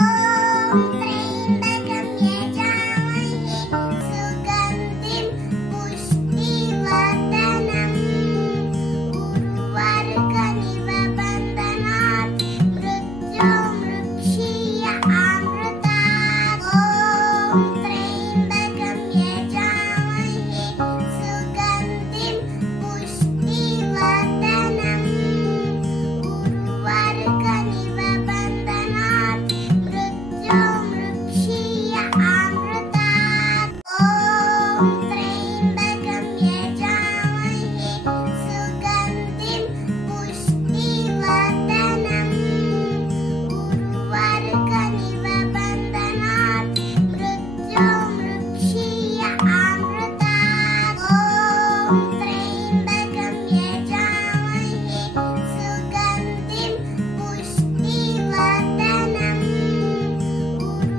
ॐ त्र्यम्बकं यजामहे सुगन्धिं पुष्टिवर्धनम् उर्वारुकमिव बन्धनात् मृत्युर्मुक्षीय अमृतात् ॐ त्र्यम्बकं यजामहे सुगन्धिं पुष्टिवर्धनम् उर्वारुकमिव बन्धनात् मृत्युर्मुक्षीय अमृतात् ॐ त्र्यम्बकं यजामहे सुगन्धिं पुष्टिवर्धनम् उर्वारुकमिव बन्धनात् मृत्युर्मुक्षीय अमृतात् ॐ त्र्यम्बकं यजामहे सुगन्धिं पुष्टिवर्धनम्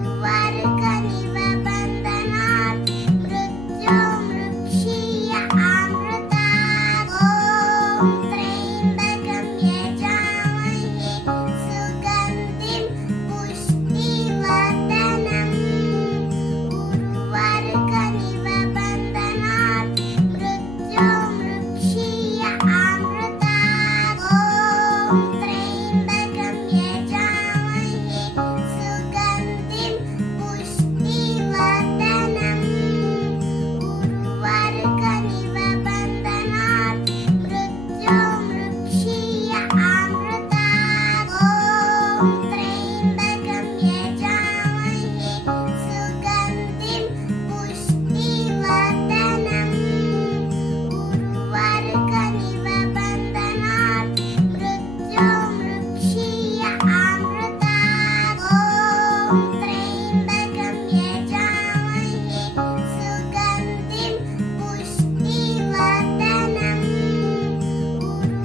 उर्वारुकमिव बन्धनात् मृत्युर्मुक्षीय अमृतात् ॐ त्र्यम्बकं यजामहे सुगन्धिं पुष्टिवर्धनम् उर्वारुकमिव बन्धनात् मृत्युर्मुक्षीय अमृतात् ॐ त्र्यम्बकं यजामहे सुगन्धिं पुष्टिवर्धनम् उर्वारुकमिव बन्धनात् मृत्युर्मुक्षीय अमृतात् ॐ त्र्यम्बकं यजामहे सुगन्धिं पुष्टिवर्धनम् उर्वारुकमिव बन्धनात् मृत्युर्मुक्षीय अमृतात् ॐ त्र्यम्बकं यजामहे सुगन्धिं पुष्टिवर्धनम्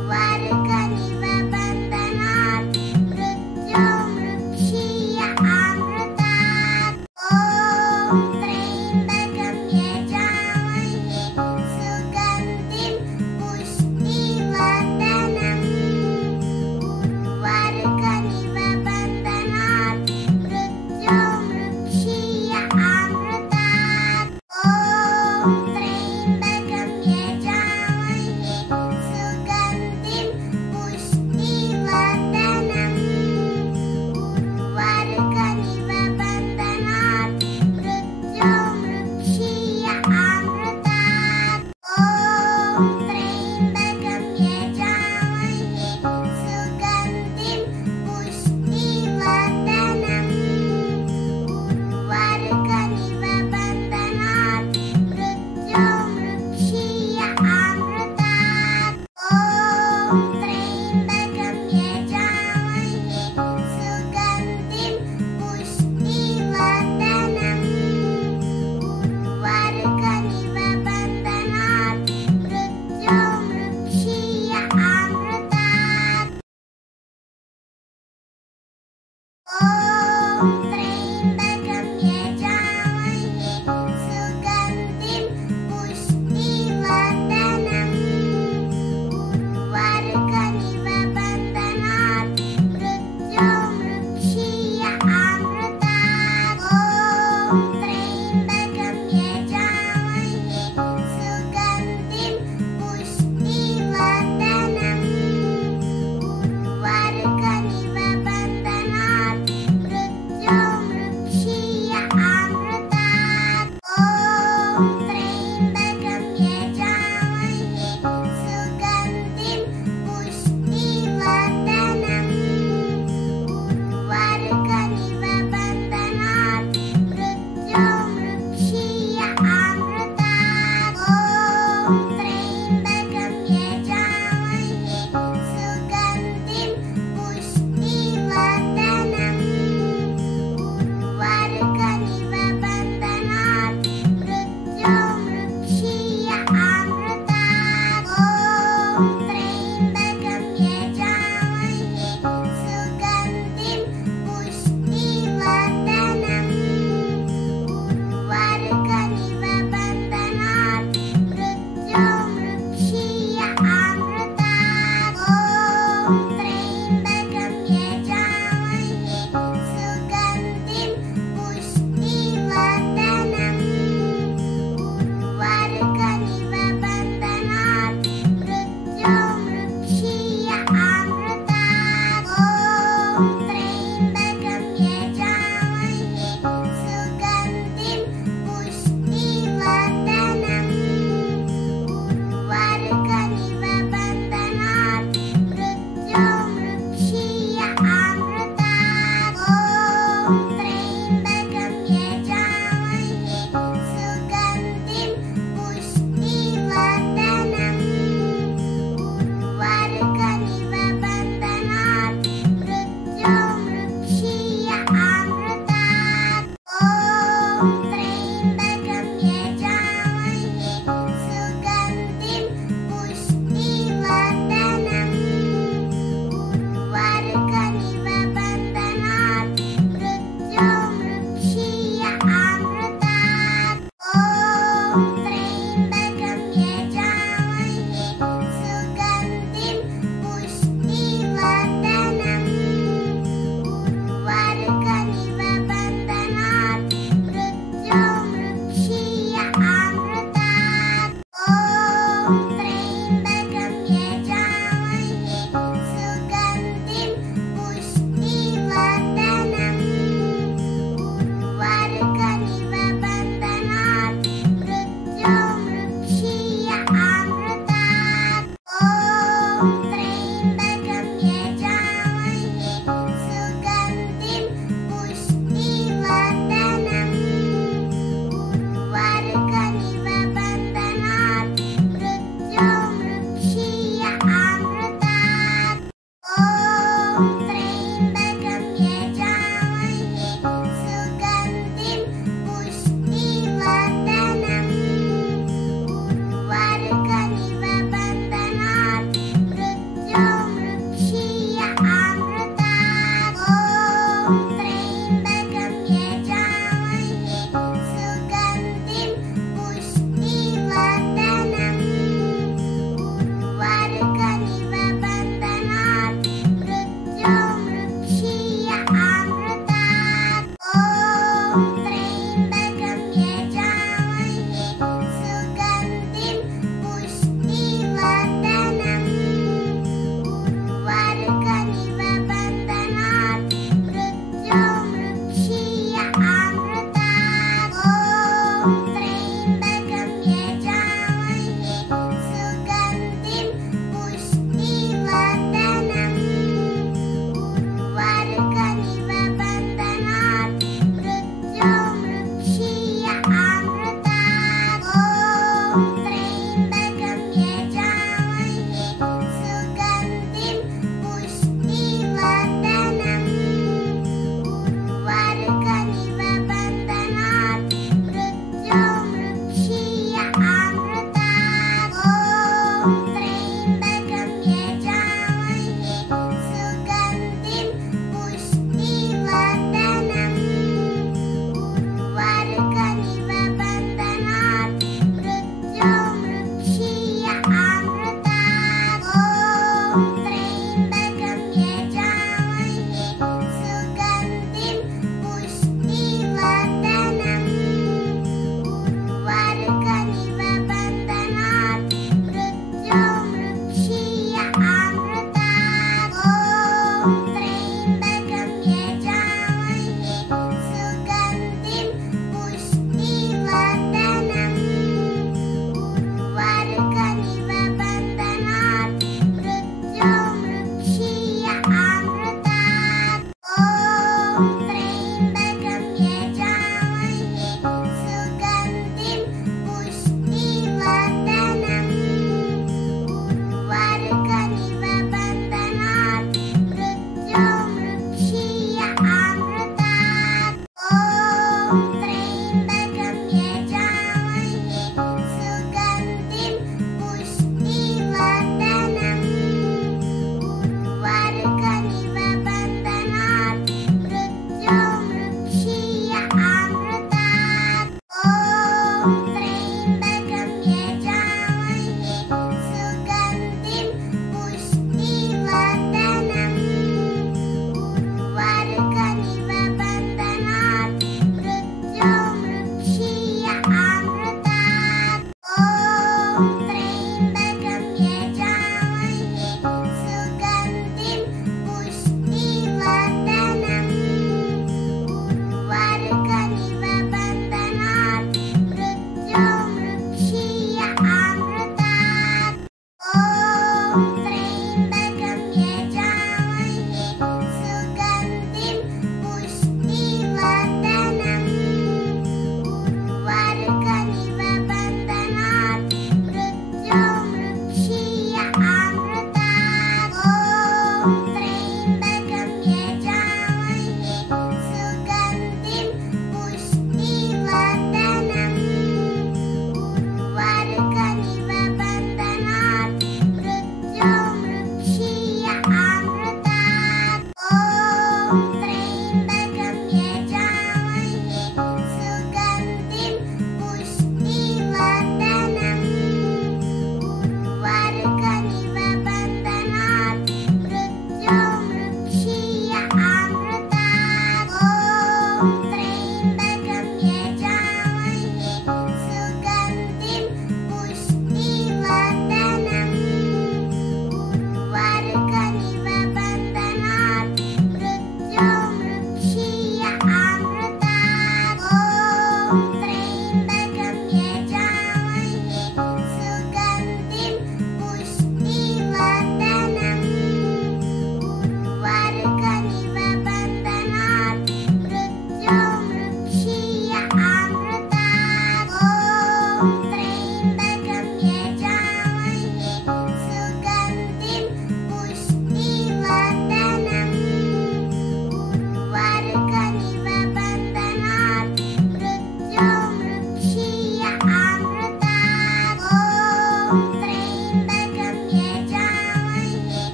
उर्वारुकमिव बन्धनात् मृत्युर्मुक्षीय अमृतात् ॐ त्र्यम्बकं यजामहे सुगन्धिं पुष्टिवर्धनम् उर्वारुकमिव बन्धनात् मृत्युर्मुक्षीय अमृतात् ॐ त्र्यम्बकं यजामहे सुगन्धिं पुष्टिवर्धनम् उर्वारुकमिव बन्धनात् मृत्युर्मुक्षीय अमृतात् ॐ त्र्यम्बकं यजामहे सुगन्धिं पुष्टिवर्धनम् उर्वारुकमिव बन्धनात् मृत्युर्मुक्षीय अमृतात् ॐ त्र्यम्बकं यजामहे सुगन्धिं पुष्टिवर्धनम् उर्वारुकमिव बन्धनात् मृत्युर्मुक्षीय अमृतात् ॐ त्र्यम्बकं यजामहे सुगन्धिं पुष्टिवर्धनम् उर्वारुकमिव बन्धनात् मृत्युर्मुक्षीय अमृतात् ॐ त्र्यम्बकं यजामहे सुगन्धिं पुष्टिवर्धनम् उर्वारुकमिव बन्धनात् मृत्युर्मुक्षीय त्र्यम्बकं यजामहे सुगन्धिं पुष्टिवर्धनम् उर्वारुकमिव बन्धनात् मृत्युर्मुक्षीय अमृतात् ॐ त्र्यम्बकं यजामहे सुगन्धिं पुष्टिवर्धनम् उर्वारुकमिव बन्धनात् मृत्युर्मुक्षीय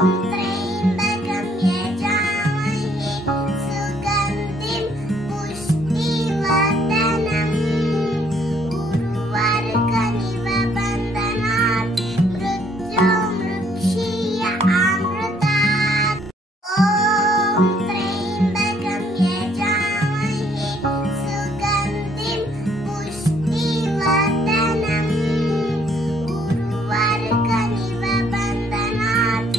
त्र्यम्बकं यजामहे सुगन्धिं पुष्टिवर्धनम् उर्वारुकमिव बन्धनात् मृत्युर्मुक्षीय अमृतात् ॐ त्र्यम्बकं यजामहे सुगन्धिं पुष्टिवर्धनम् उर्वारुकमिव बन्धनात्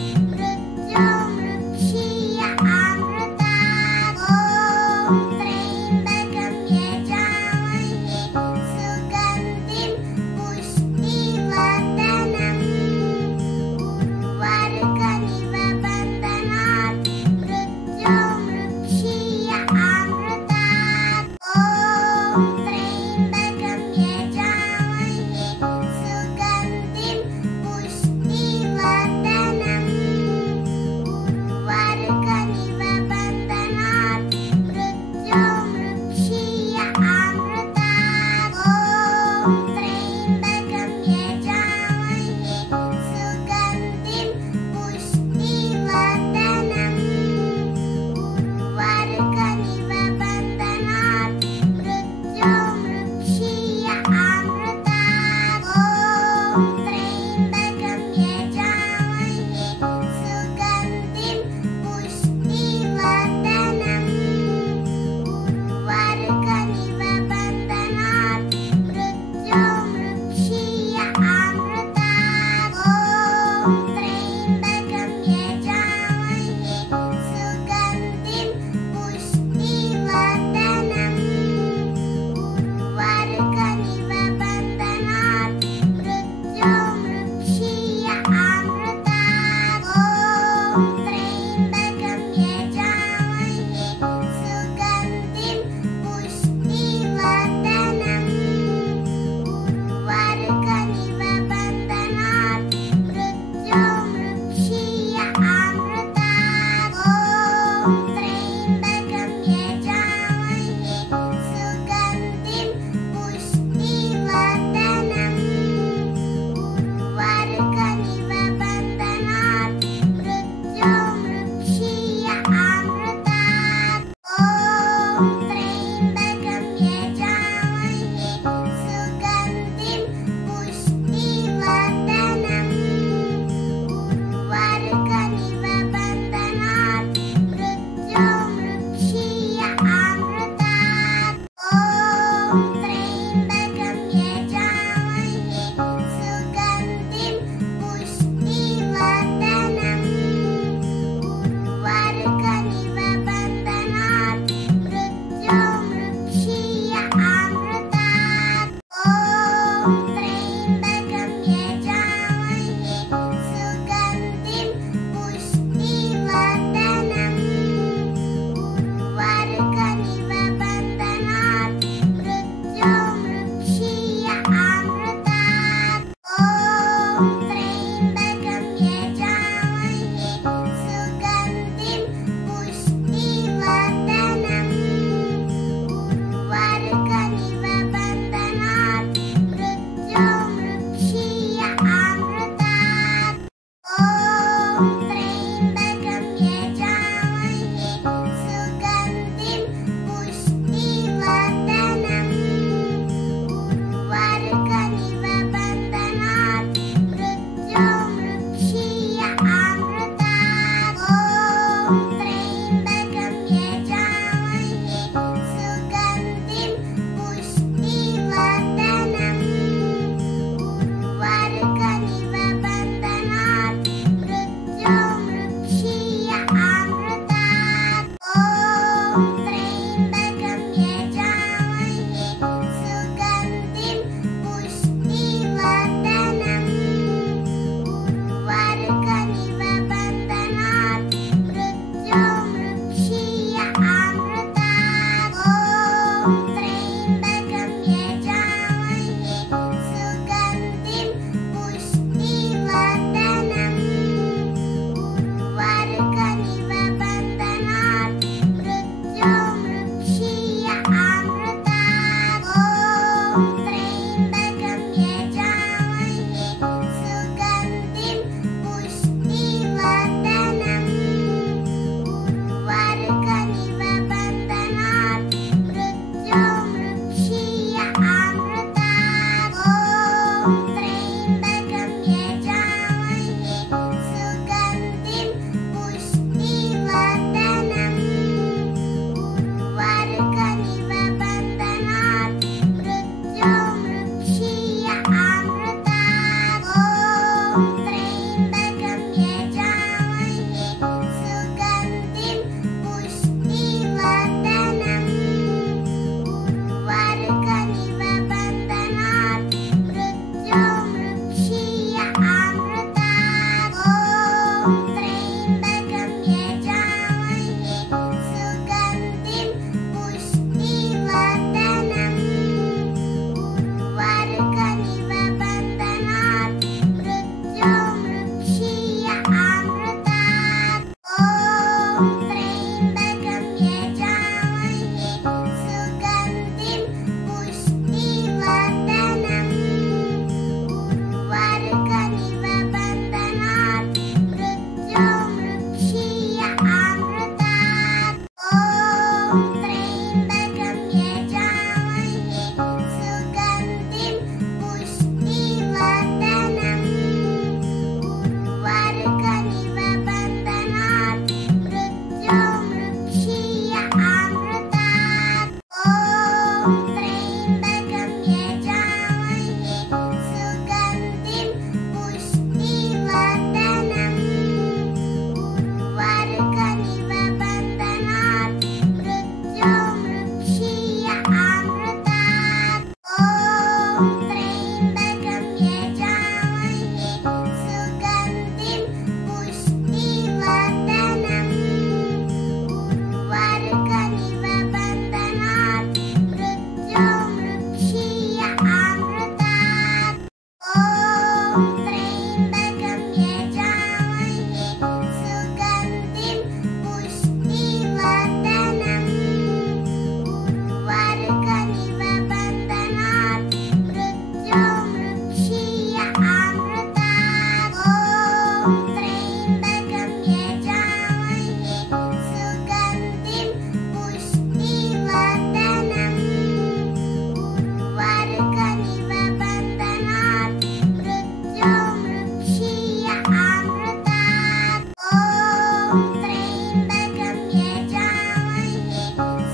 त्र्यम्बकं यजामहे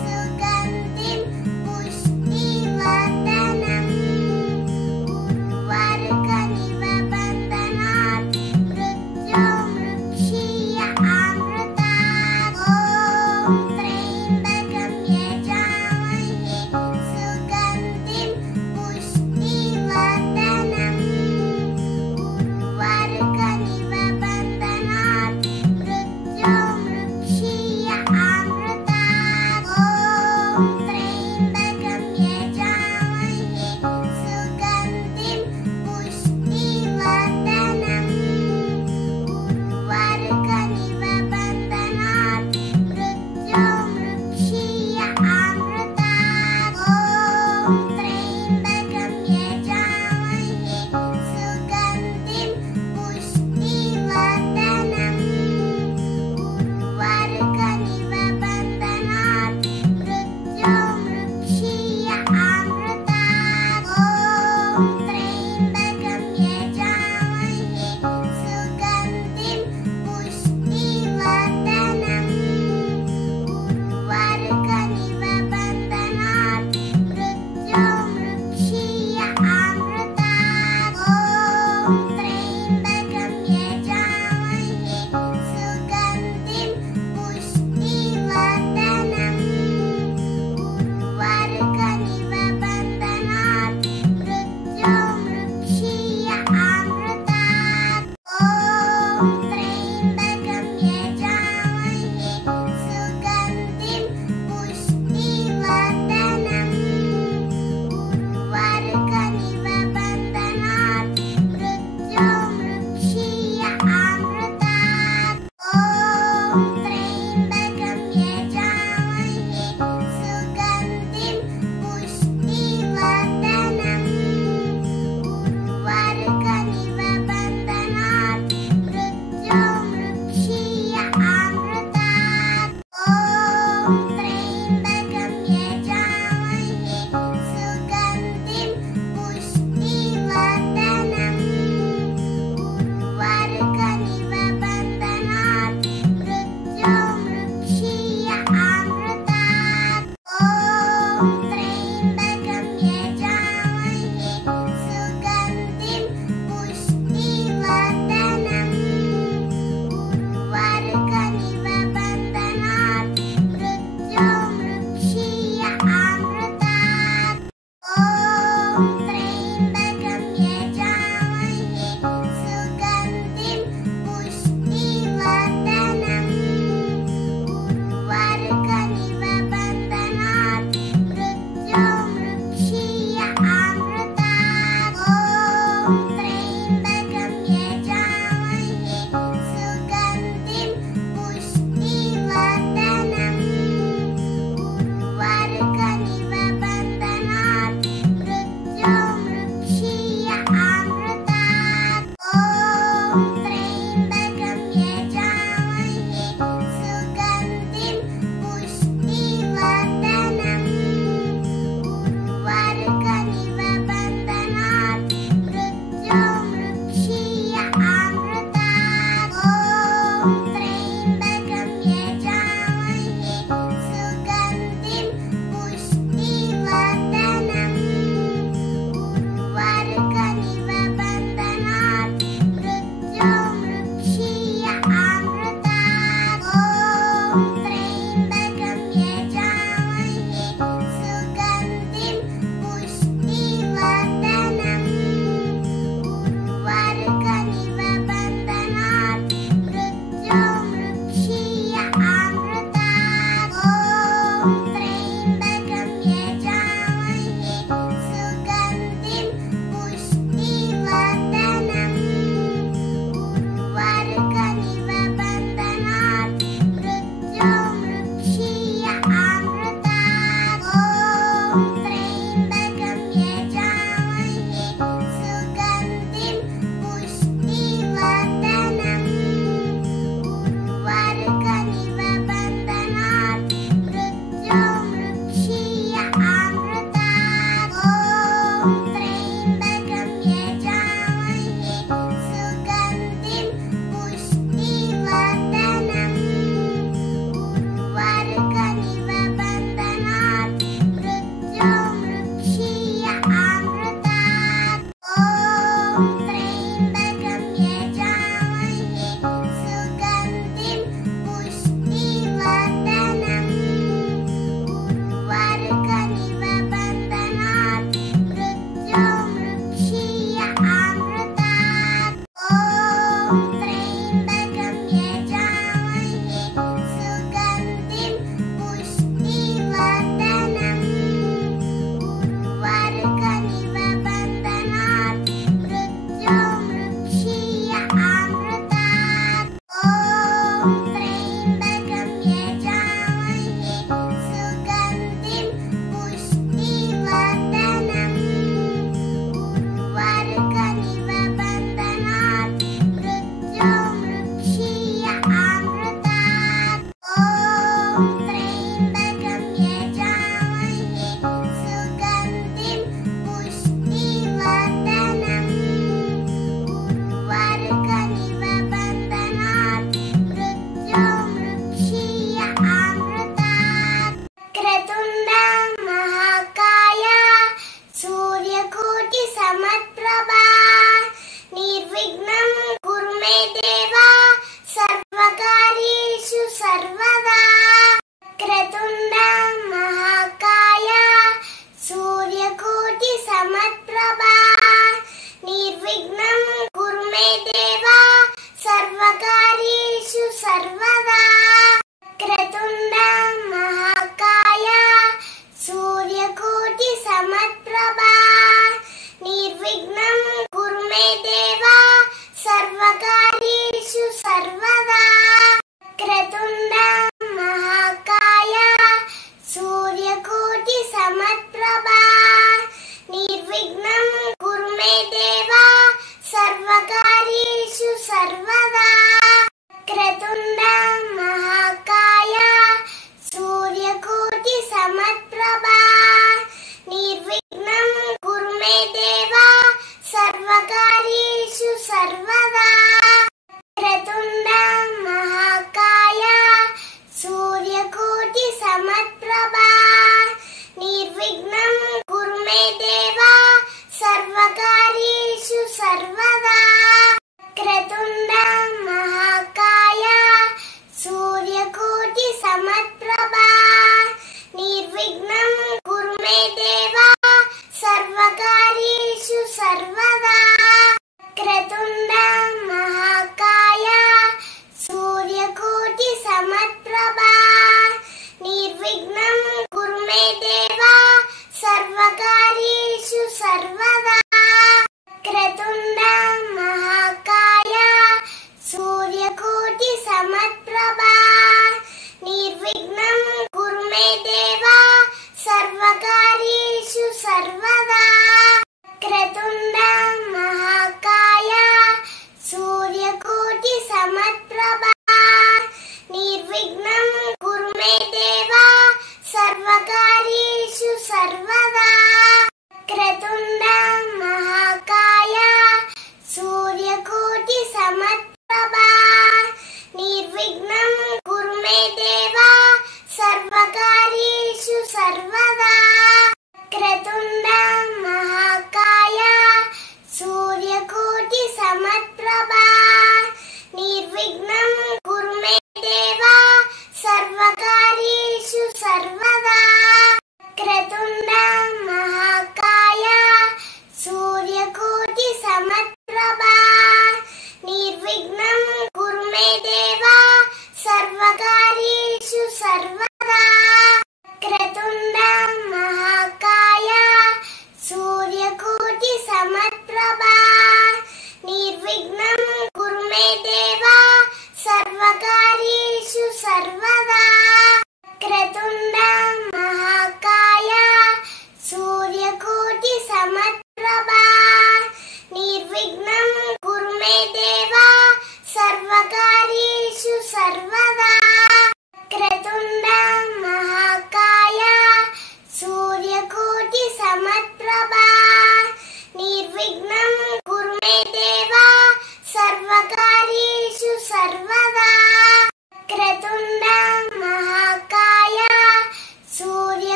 सुगन्धिं पुष्टिवर्धनम् उर्वारुकमिव बन्धनात् मृत्युर्मुक्षीय अमृतात् ॐ त्र्यम्बकं यजामहे सुगन्धिं पुष्टिवर्धनम् उर्वारुकमिव बन्धनात् मृत्युर्मुक्षीय त्र्यम्बकं यजामहे सुगन्धिं पुष्टिवर्धनम् उर्वारुकमिव बन्धनात् मृत्युर्मुक्षीय अमृतात् ॐ त्र्यम्बकं यजामहे सुगन्धिं पुष्टिवर्धनम् उर्वारुकमिव बन्धनात् मृत्युर्मुक्षीय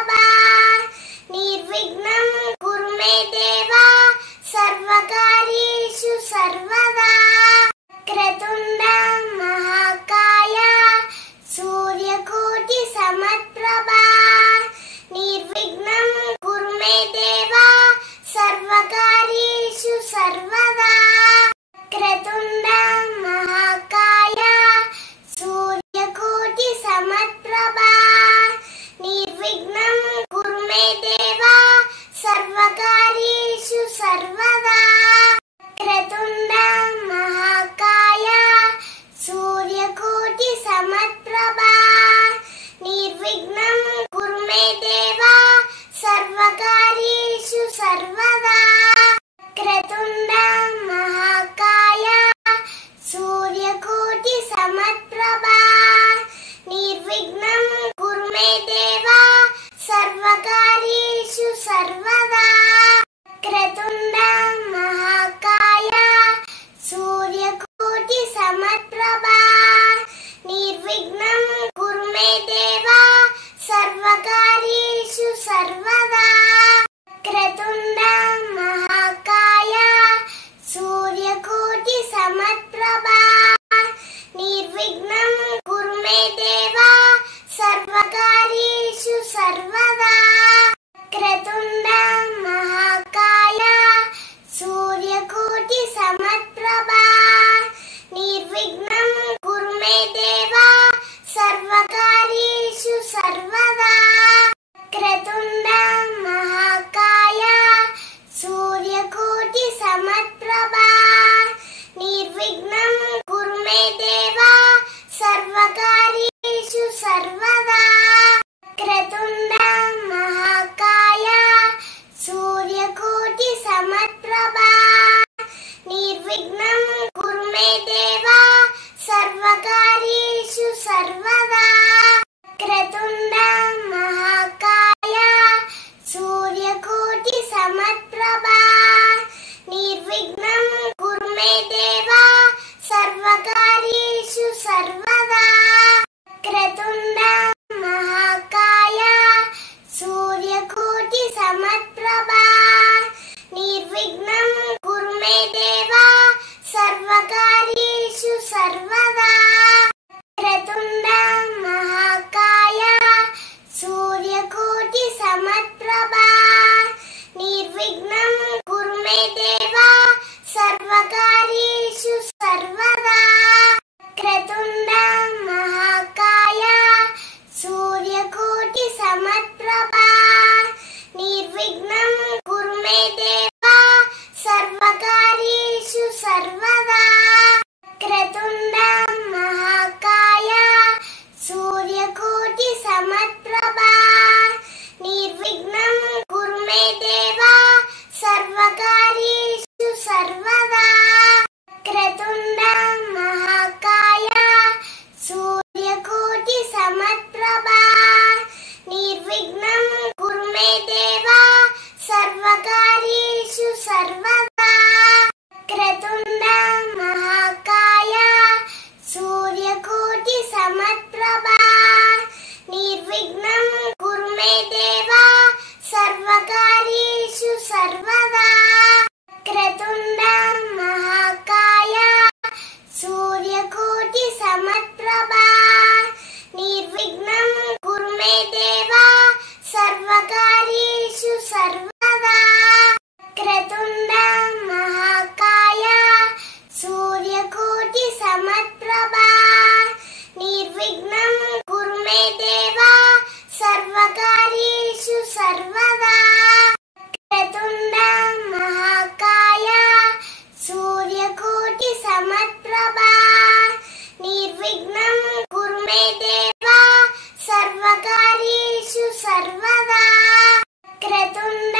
समप्रभा निर्विघ्नं कुरु मे देव सर्वकार्येषु सर्वदा क्रतुण्ड महाकाय सूर्यकोटि समप्रभा निर्विघ्नं कुरु मे देव सर्वकार्येषु सर्वदा क्रतुण्ड महाकाय सूर्यकोटि समप्रभा निर्विघ्नं कुरु मे देव सर्वकार्येषु सर्वदा क्रतुण्ड महाकाय सूर्यकोटि समप्रभा निर्विघ्नं कुरु मे देव सर्वकार्येषु सर्वदा क्रतुण्ड महाकाय सूर्यकोटि समप्रभा निर्विघ्नं कुरु मे देव सर्वकार्येषु सर्वदा क्रतुण्ड महाकाय सूर्यकोटि समप्रभा निर्विघ्नं कुरु मे देव सर्वकार्येषु सर्वदा क्रतुण्ड महाकाय सूर्यकोटि समप्रभा निर्विघ्नं कुरु मे देव सर्वकार्येषु सर्वदा क्रतुण्ड महाकाय सूर्यकोटि समप्रभा निर्विघ्नं कुरु मे देव सर्वकार्येषु सर्वदा क्रतुण्ड महाकाय सूर्यकोटि समप्रभा निर्विघ्नं कुरु मे देव सर्वकार्येषु सर्वदा क्रतुण्ड महाकाय सूर्यकोटि समप्रभा निर्विघ्नं कुरु मे देव सर्वकार्येषु सर्वदा क्रतुण्ड महाकाय सूर्यकोटि समप्रभा निर्विघ्नं कुरु मे देव सर्वकार्येषु सर्वदा क्रतुण्ड महाकाय सूर्यकोटि समप्रभा निर्विघ्नं कुरु मे देव सर्वकार्येषु सर्वदा क्रतुण्ड महाकाय सूर्यकोटि समप्रभा निर्विघ्नं कुरु मे देव सर्वकार्येषु सर्वदा क्रतुण्ड महाकाय सूर्यकोटि समप्रभा निर्विघ्नं कुरु मे देव सर्वकार्येषु सर्वदा क्रतुण्ड महाकाय सूर्यकोटि समप्रभा निर्विघ्नं कुरु मे देव सर्वकार्येषु सर्वदा क्रतुण्ड महाकाय सूर्यकोटि समप्रभा निर्विघ्नं कुरु मे देव सर्वकार्येषु सर्वदा क्रतुण्ड महाकाय सूर्यकोटि समप्रभा निर्विघ्नं कुरु मे देव सर्वकार्येषु सर्वदा क्रतुण्ड महाकाय सूर्यकोटि समप्रभा निर्विघ्नं कुरु मे देव सर्वकार्येषु सर्वदा क्रतुण्ड महाकाय सूर्यकोटि समप्रभा निर्विघ्नं कुरु मे देव सर्वकार्येषु सर्वदा क्रतुण्ड महाकाय सूर्यकोटि समप्रभा निर्विघ्नं कुरु मे देव सर्वकार्येषु सर्वदा क्रतुण्ड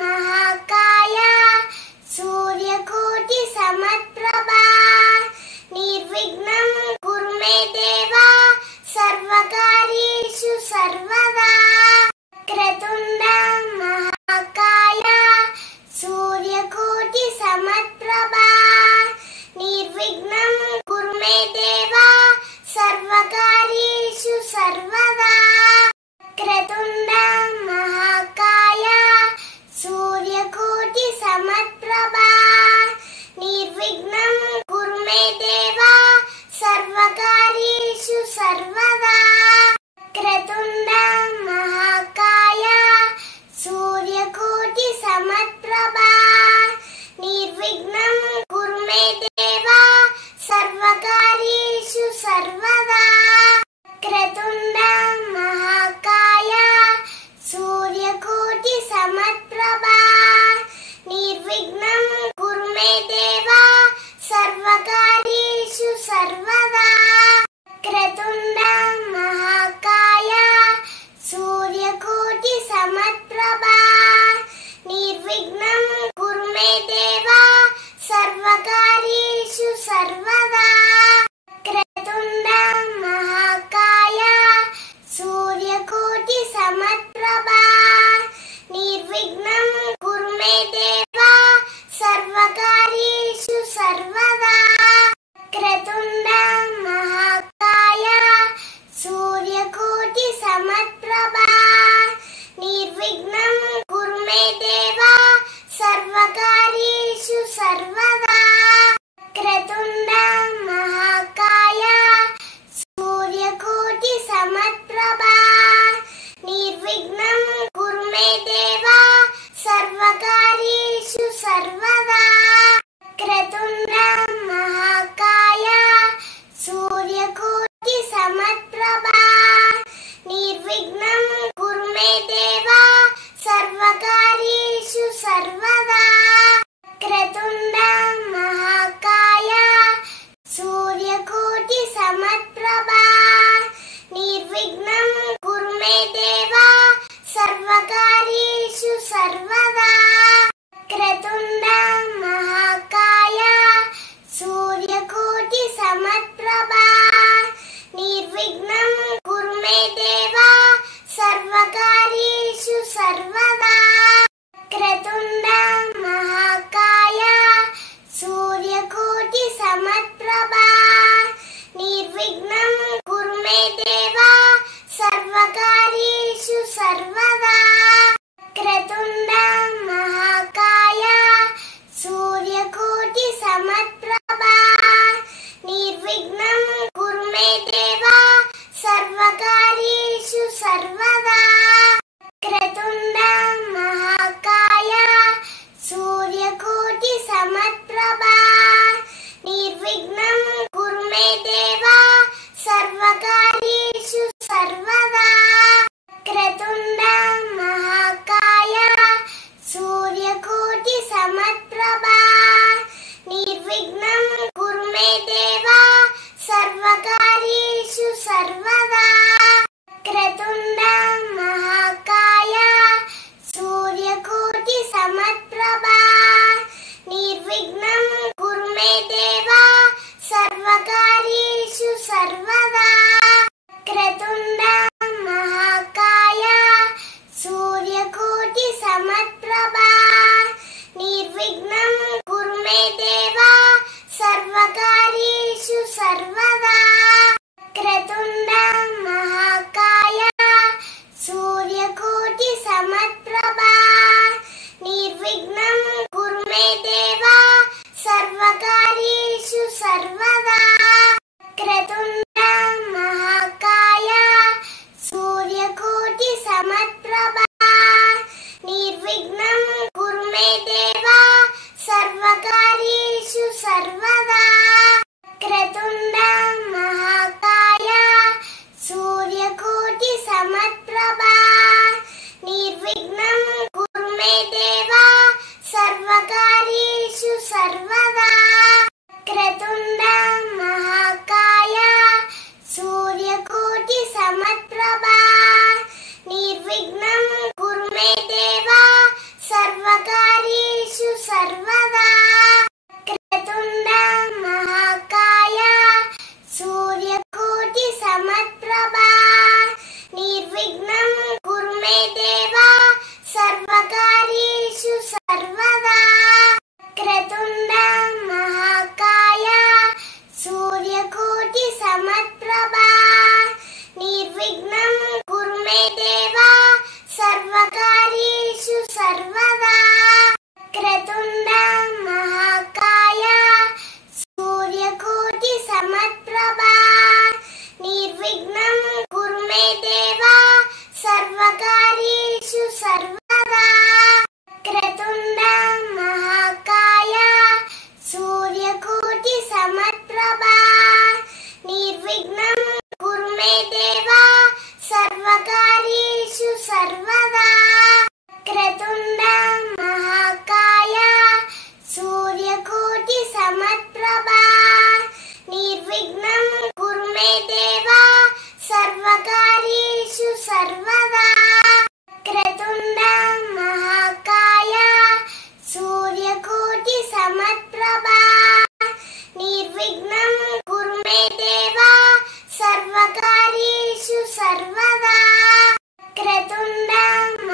महाकाय सूर्यकोटि समप्रभा निर्विघ्नं कुरु मे देव सर्वकार्येषु सर्वदा क्रतुण्ड सर्वदा क्रतुण्डं महाकाय सूर्यकोटि समप्रभा निर्विघ्नं कुरु मे देव सर्वकार्येषु सर्वदा क्रतुण्डं महाकाय सूर्यकोटि समप्रभा निर्विघ्नं कुरु मे देव सर्वकार्येषु सर्वदा क्रतुण्डं महाकाय सूर्यकोटि समप्रभा निर्विघ्नं कुरु मे देव सर्वकार्येषु सर्वदा क्रतुण्डं महाकाय सूर्यकोटि समप्रभा निर्विघ्नं कुरु मे देव सर्वकार्येषु सर्वदा क्रतुण्डं महाकाय सूर्यकोटि समप्रभा निर्विघ्नं कुरु मे देव सर्वकार्येषु सर्वदा क्रतुण्डं महाकाय सूर्यकोटि समप्रभा निर्विघ्नं कुरु मे देव सर्वकार्येषु सर्वदा क्रतुण्डं महाकाय सूर्यकोटि समप्रभा निर्विघ्नं कुरु मे देव सर्वकार्येषु सर्वदा क्रतुण्डं महाकाय सूर्यकोटि समप्रभा निर्विघ्नं कुरु मे देव सर्वकार्येषु सर्वदा क्रतुण्डं महाकाय सूर्यकोटि समप्रभा निर्विघ्नं कुरु मे देव सर्वकार्येषु सर्वदा क्रतुण्डं महाकाय सूर्यकोटि समप्रभा निर्विघ्नं कुरु मे देव सर्वकार्येषु सर्वदा क्रतुण्डं महाकाय सूर्यकोटि समप्रभा निर्विघ्नं कुरु मे देव सर्वकार्येषु सर्वदा क्रतुण्डं महाकाय सूर्यकोटि समप्रभा निर्विघ्नं कुरु मे देव सर्वकार्येषु सर्वदा क्रतुण्डं महाकाय सूर्यकोटि समप्रभा निर्विघ्नं कुरु मे देव सर्वकार्येषु सर्वदा क्रतुण्डं महाकाय सूर्यकोटि समप्रभा निर्विघ्नं कुरु मे देव सर्वकार्येषु सर्वदा क्रतुण्डं महाकाय सूर्यकोटि समप्रभा निर्विघ्नं कुरु मे देव सर्वकार्येषु सर्वदा क्रतुण्डं महाकाय सूर्यकोटि समप्रभा निर्विघ्नं कुरु मे देव सर्वकार्येषु सर्वदा क्रतुण्डं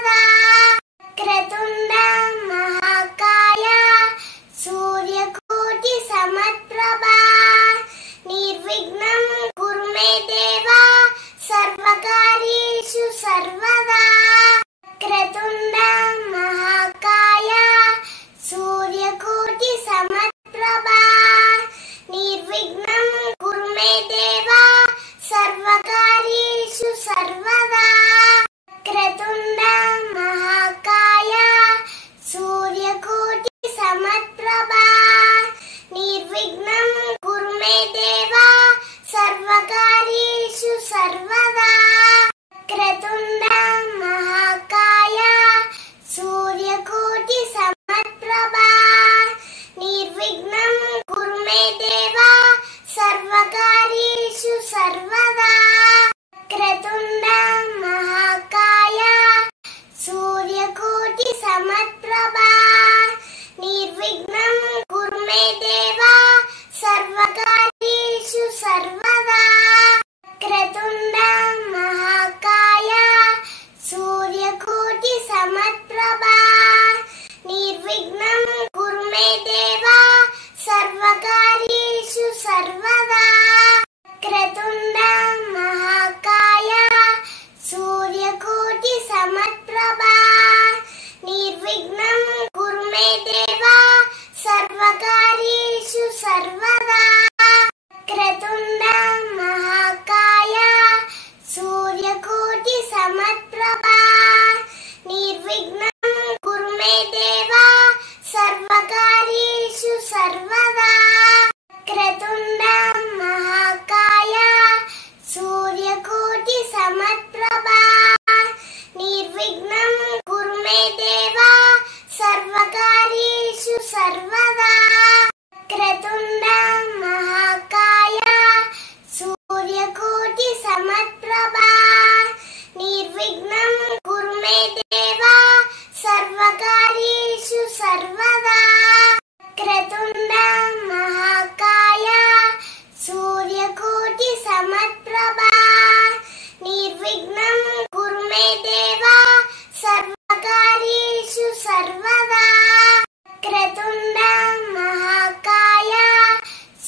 सर्वदा क्रतुण्डं महाकाय सूर्यकोटि समप्रभा निर्विघ्नं कुरु मे देव सर्वकार्येषु सर्वदा क्रतुण्डं महाकाय सूर्यकोटि समप्रभा निर्विघ्नं कुरु मे देव सर्वकार्येषु सर्वदा क्रतुण्डं महाकाय सूर्यकोटि समप्रभा निर्विघ्नं कुरु मे देव सर्वकार्येषु सर्वदा क्रतुण्डं महाकाय सूर्यकोटि समप्रभा निर्विघ्नं कुरु मे देव सर्वकार्येषु सर्वदा क्रतुण्डं महाकाय सूर्यकोटि समप्रभा निर्विघ्नं कुरु मे देव सर्वकार्येषु सर्वदा क्रतुण्डं महाकाय सूर्यकोटि समप्रभा निर्विघ्नं कुरु मे देव सर्वकार्येषु सर्वदा क्रतुण्डं महाकाय सूर्यकोटि समप्रभा निर्विघ्नं कुरु मे देव सर्वकार्येषु सर्वदा क्रतुण्डं महाकाय सूर्यकोटि समप्रभा निर्विघ्नं कुरु मे देव सर्वकार्येषु सर्वदा क्रतुण्डं महाकाय सूर्यकोटि समप्रभा निर्विघ्नं कुरु मे देव सर्वकार्येषु सर्वदा क्रतुण्डं महाकाय सूर्यकोटि समप्रभा निर्विघ्नं कुरु मे देव सर्वकार्येषु सर्वदा क्रतुण्डं महाकाय सूर्यकोटि समप्रभा निर्विघ्नं कुरु मे देव सर्वकार्येषु सर्वदा क्रतुण्डं महाकाय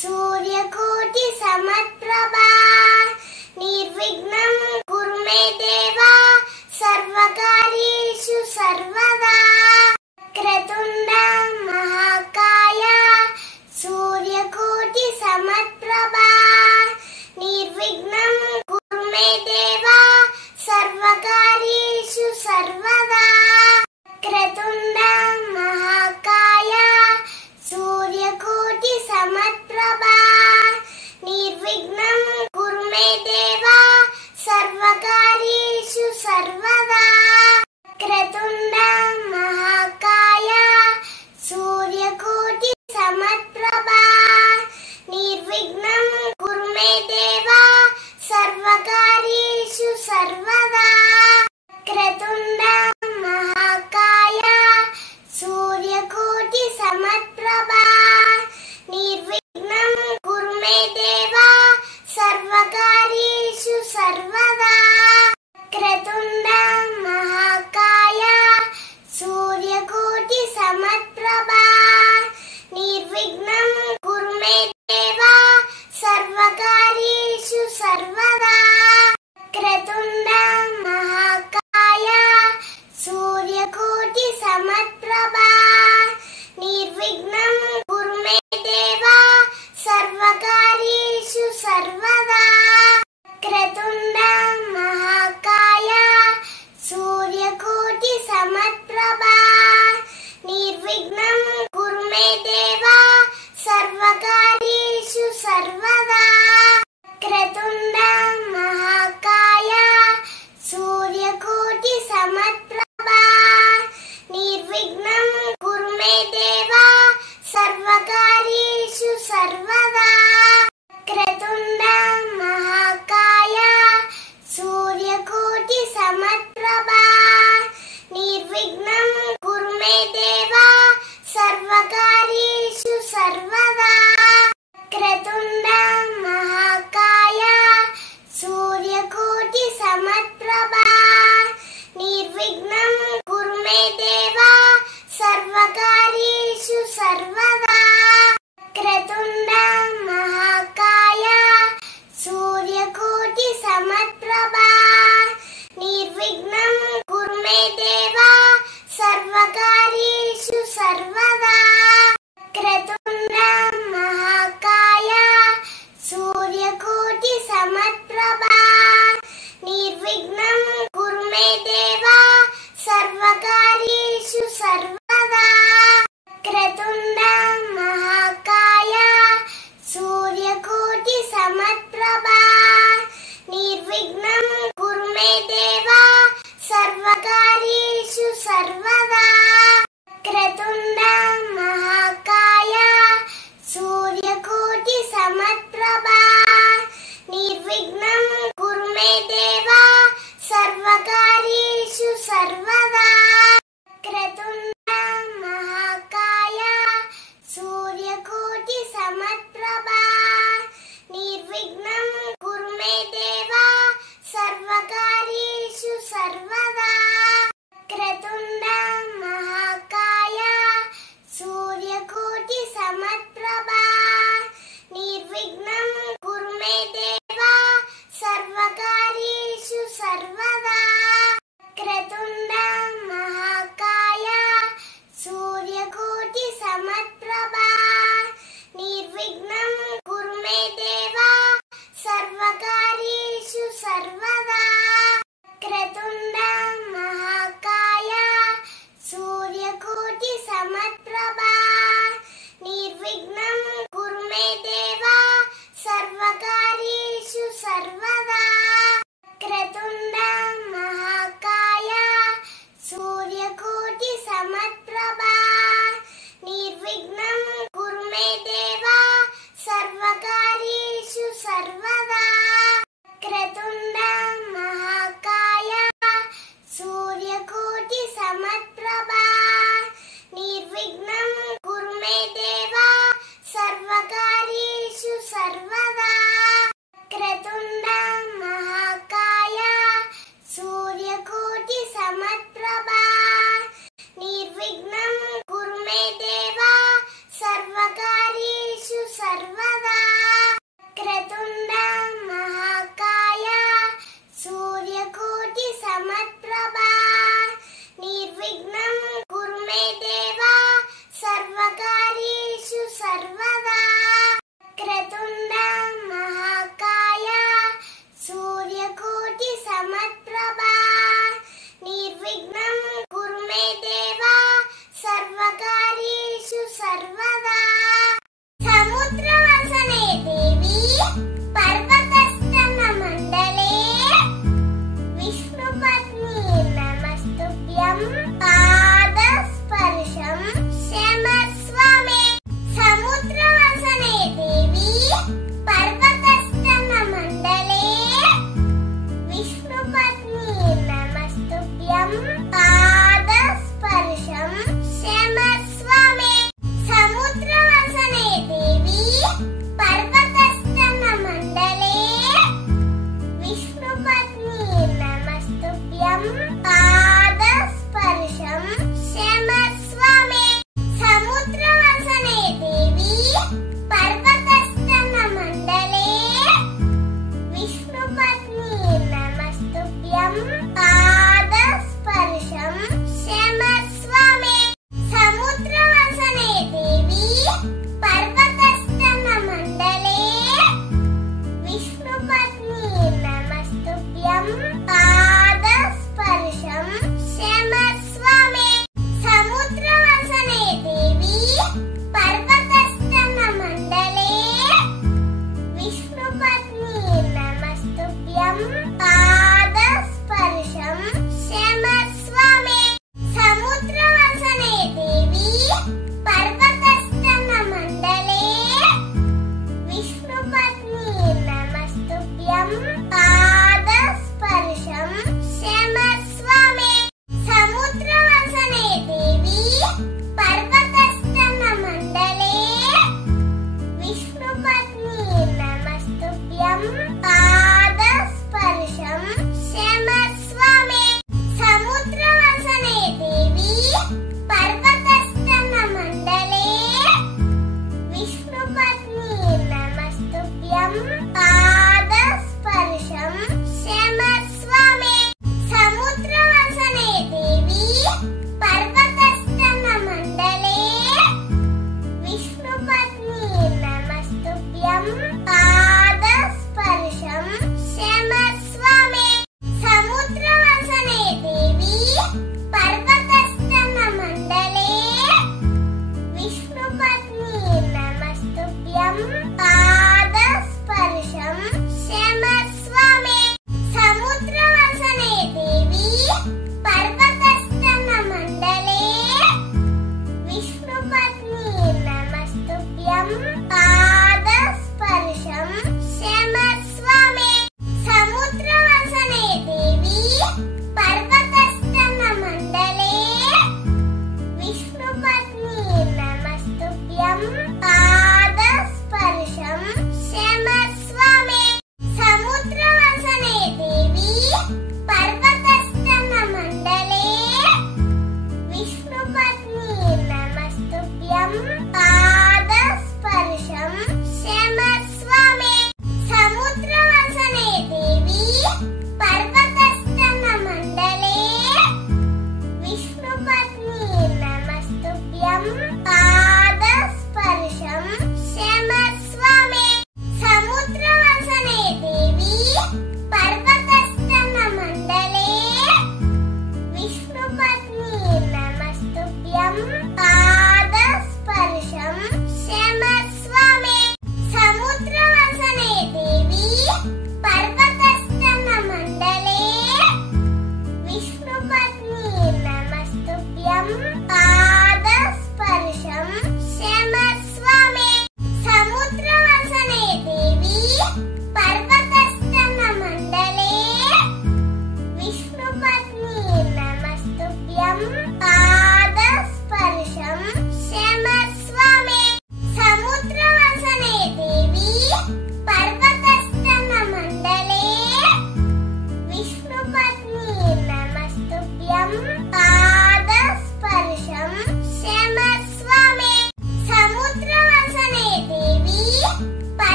सूर्यकोटि समप्रभा निर्विघ्नं कुरु मे देव सर्वकार्येषु सर्वदा क्रतुण्डं महाकाय सूर्यकोटि समप्रभा निर्विघ्नं कुरु मे देव सर्वकार्येषु सर्वदा क्रतुण्डं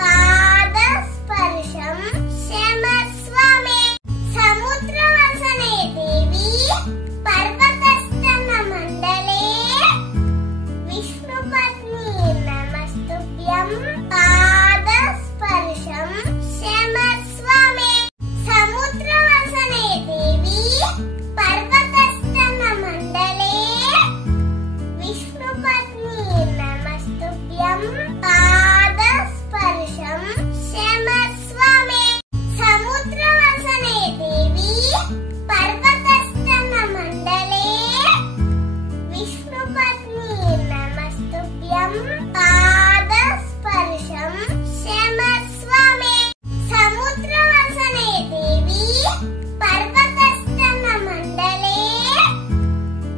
पादस्पर्शं क्षमस्व मे समुद्रवसने देवी पर्वतस्तनमण्डले विष्णुपत्नी नमस्तुभ्यं पादस्पर्शं क्षमस्व मे समुद्रवसने देवी पर्वतस्तनमण्डले विष्णुपत्नी नमस्तुभ्यं पादस्पर्शं क्षमस्व मे समुद्रवसने देवी पर्वतस्तनमण्डले विष्णुपत्नी नमस्तुभ्यं पादस्पर्शं क्षमस्व मे समुद्रवसने देवी पर्वतस्तनमण्डले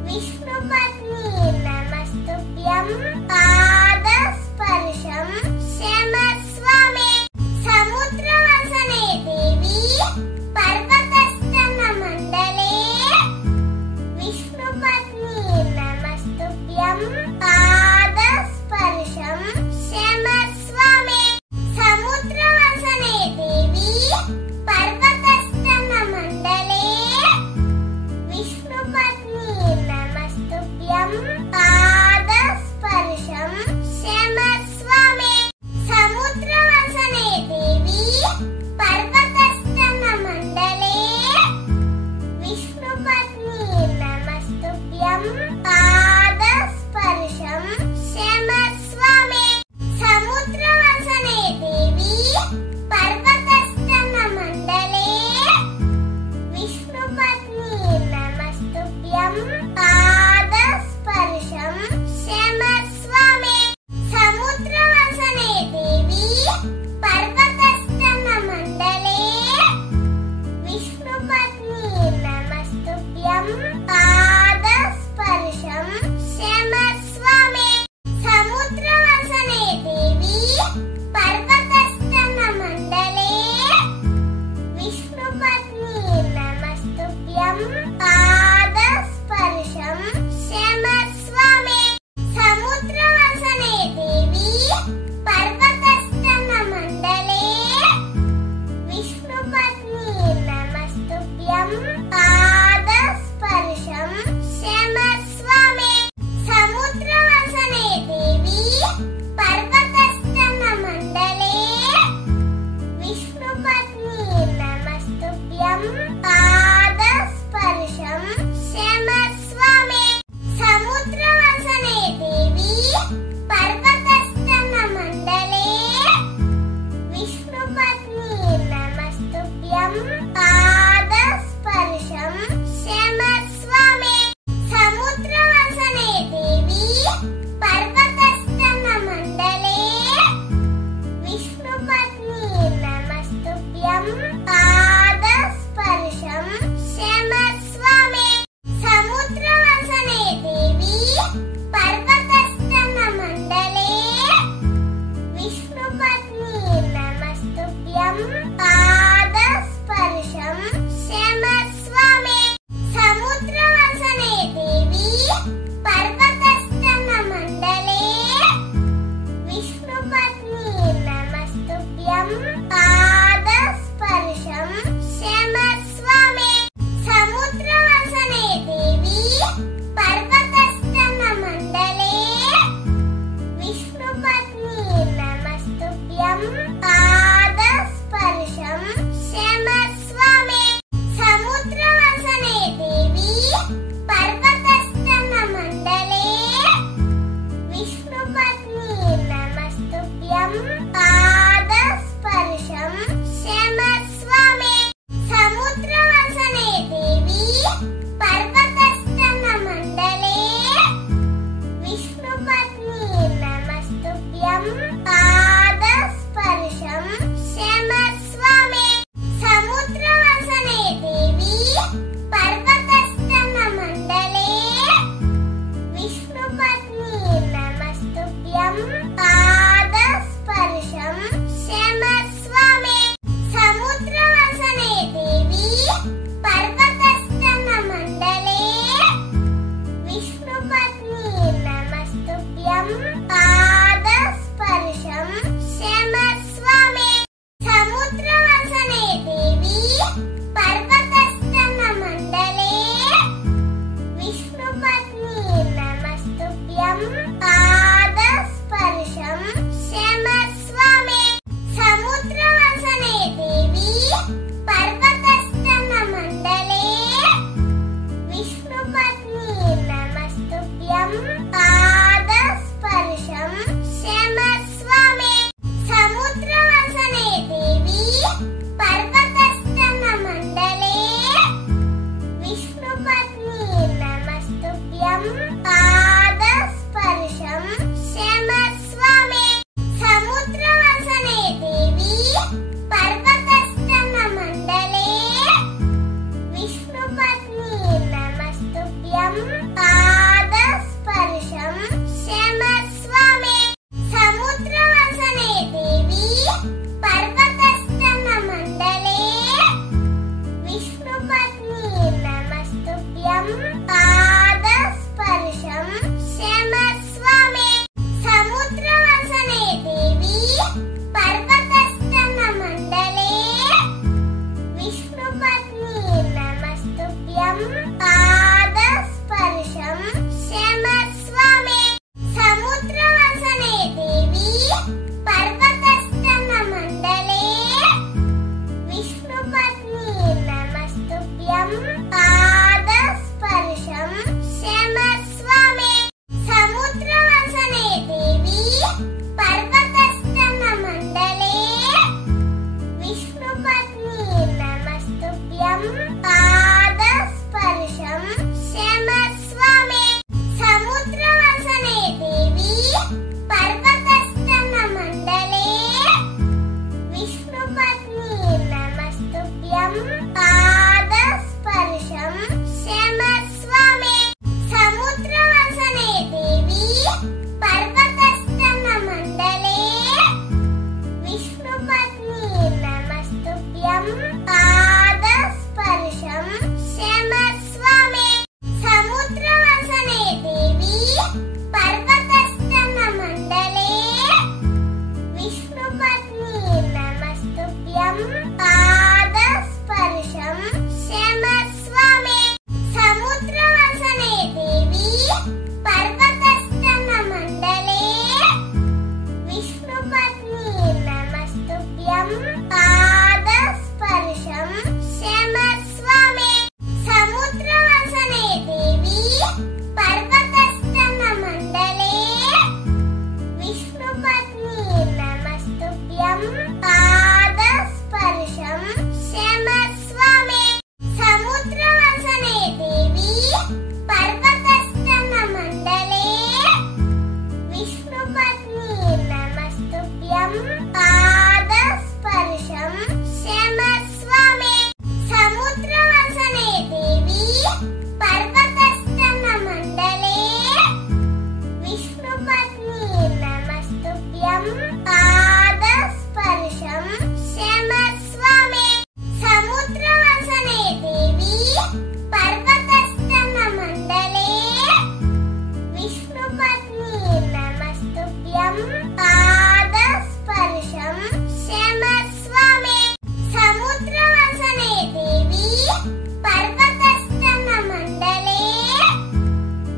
विष्णुपत्नी नमस्तुभ्यं पादस्पर्शं क्षमस्व मे समुद्रवसने देवी पर्वतस्तनमण्डले विष्णुपत्नी नमस्तुभ्यं पादस्पर्शं क्षमस्व मे समुद्रवसने देवी पर्वतस्तनमण्डले विष्णुपत्नी नमस्तुभ्यं पादस्पर्शं क्षमस्व मे समुद्रवसने देवी पर्वतस्तनमण्डले विष्णुपत्नी नमस्तुभ्यं पादस्पर्शं क्षमस्व मे समुद्रवसने देवी पर्वतस्तनमण्डले विष्णुपत्नी नमस्तुभ्यं पादस्पर्शं क्षमस्व मे समुद्रवसने देवी पर्वतस्तनमण्डले विष्णुपत्नी नमस्तुभ्यं पादस्पर्शं क्षमस्व मे समुद्रवसने देवी पर्वतस्तनमण्डले विष्णुपत्नी नमस्तुभ्यं पादस्पर्शं क्षमस्व मे समुद्रवसने देवी पर्वतस्तनमण्डले विष्णुपत्नी नमस्तुभ्यं पादस्पर्शं क्षमस्व मे समुद्रवसने देवी पर्वतस्तनमण्डले विष्णुपत्नी नमस्तुभ्यं पादस्पर्शं क्षमस्व मे समुद्रवसने देवी पर्वतस्तनमण्डले विष्णुपत्नी नमस्तुभ्यं पादस्पर्शं क्षमस्व मे समुद्रवसने देवी पर्वतस्तनमण्डले विष्णुपत्नी नमस्तुभ्यं पादस्पर्शं क्षमस्व मे समुद्रवसने देवी पर्वतस्तनमण्डले विष्णुपत्नी नमस्तुभ्यं पादस्पर्शं क्षमस्व मे समुद्रवसने देवी पर्वतस्तनमण्डले विष्णुपत्नी नमस्तुभ्यं पादस्पर्शं क्षमस्व मे समुद्रवसने देवी पर्वतस्तनमण्डले विष्णुपत्नी नमस्तुभ्यं पादस्पर्शं क्षमस्व मे समुद्रवसने देवी पर्वतस्तनमण्डले विष्णुपत्नी नमस्तुभ्यं पादस्पर्शं क्षमस्व मे समुद्रवसने देवी पर्वतस्तनमण्डले विष्णुपत्नी नमस्तुभ्यं पादस्पर्शं पादस्पर्शं क्षमस्व मे समुद्रवसने देवी पर्वतस्तनमण्डले विष्णुपत्नी नमस्तुभ्यं पादस्पर्शं क्षमस्व मे समुद्रवसने देवी पर्वतस्तनमण्डले विष्णुपत्नी नमस्तुभ्यं पादस्पर्शं क्षमस्व मे समुद्रवसने देवी पर्वतस्तनमण्डले विष्णुपत्नी नमस्तुभ्यं पादस्पर्शं क्षमस्व मे समुद्रवसने देवी पर्वतस्तनमण्डले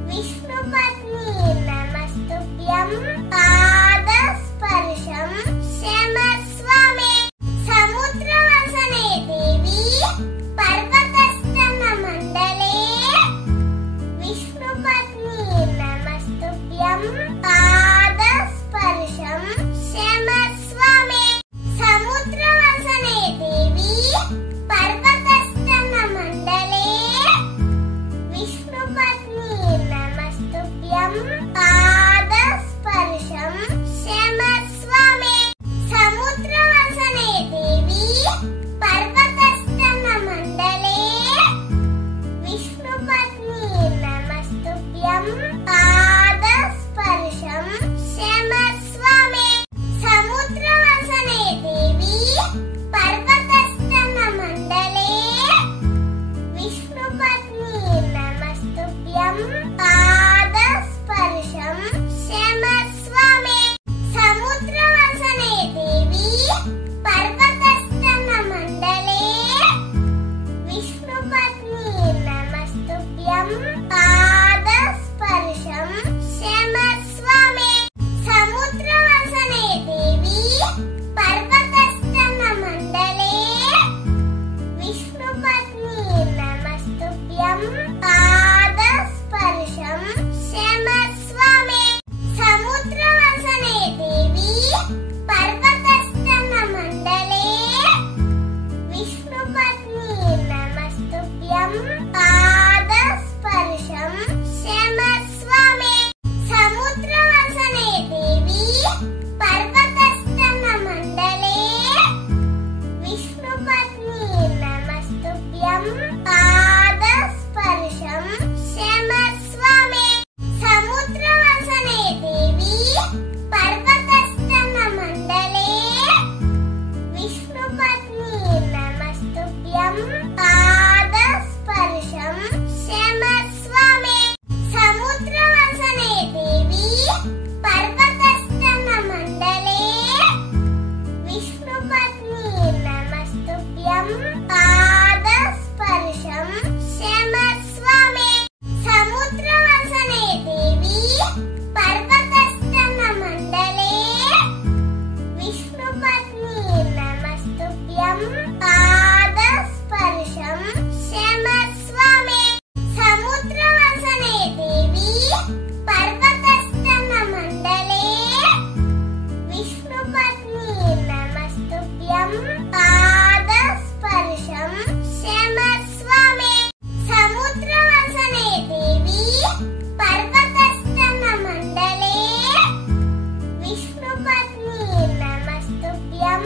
विष्णुपत्नी नमस्तुभ्यं पादस्पर्शं क्षमस्व मे समुद्रवसने देवी पर्वतस्तनमण्डले विष्णुपत्नी नमस्तुभ्यं पादस्पर्शं क्षमस्व मे समुद्रवसने देवी पर्वतस्तनमण्डले विष्णुपत्नी नमस्तुभ्यं पादस्पर्शं क्षमस्व मे समुद्रवसने देवी पर्वतस्तनमण्डले विष्णुपत्नी नमस्तुभ्यं पादस्पर्शं क्षमस्व मे समुद्रवसने देवी पर्वतस्तनमण्डले विष्णुपत्नी नमस्तुभ्यं पादस्पर्शं क्षमस्व मे समुद्रवसने देवी पर्वतस्तनमण्डले विष्णुपत्नी नमस्तुभ्यं पादस्पर्शं क्षमस्व मे समुद्रवसने देवी पर्वतस्तनमण्डले विष्णुपत्नी नमस्तुभ्यं पादस्पर्शं क्षमस्व मे समुद्रवसने देवी पर्वतस्तनमण्डले विष्णुपत्नी नमस्तुभ्यं पादस्पर्शं क्षमस्व मे समुद्रवसने देवी पर्वतस्तनमण्डले विष्णुपत्नी नमस्तुभ्यं पादस्पर्शं क्षमस्व मे समुद्रवसने देवी पर्वतस्तनमण्डले विष्णुपत्नी नमस्तुभ्यं पादस्पर्शं क्षमस्व मे समुद्रवसने देवी पर्वतस्तनमण्डले विष्णुपत्नी नमस्तुभ्यं पादस्पर्शं क्षमस्व मे समुद्रवसने देवी पर्वतस्तनमण्डले विष्णुपत्नी नमस्तुभ्यं पादस्पर्शं क्षमस्व मे समुद्रवसने देवी पर्वतस्तनमण्डले विष्णुपत्नी नमस्तुभ्यं पादस्पर्शं क्षमस्व मे समुद्रवसने देवी पर्वतस्तनमण्डले विष्णुपत्नी नमस्तुभ्यं पादस्पर्शं क्षमस्व मे समुद्रवसने देवी पर्वतस्तनमण्डले विष्णुपत्नी नमस्तुभ्यं पादस्पर्शं क्षमस्व मे समुद्रवसने देवी पर्वतस्तनमण्डले विष्णुपत्नी नमस्तुभ्यं